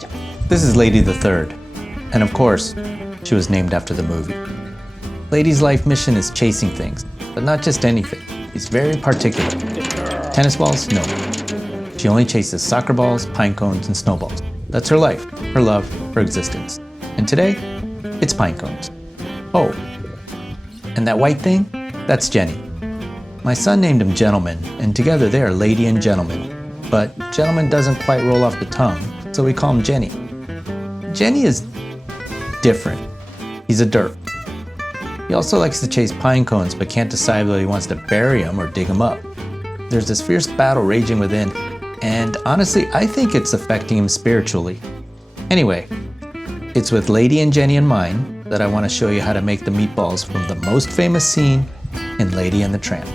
じゃ。This is Lady the Third, and of course, she was named after the movie. Lady's life mission is chasing things, but not just anything. She's very particular. Tennis balls? No. She only chases soccer balls, pine cones, and snowballs. That's her life, her love, her existence. And today, it's pine cones. Oh, and that white thing? That's Jenny. My son named him Gentleman, and together they are Lady and Gentleman. But Gentleman doesn't quite roll off the tongue, so we call him Jenny. Jenny is different. He's a derp. He also likes to chase pine cones, but can't decide whether he wants to bury them or dig them up. There's this fierce battle raging within, and honestly, I think it's affecting him spiritually. Anyway, it's with Lady and Jenny in mind that I want to show you how to make the meatballs from the most famous scene in Lady and the Tramp.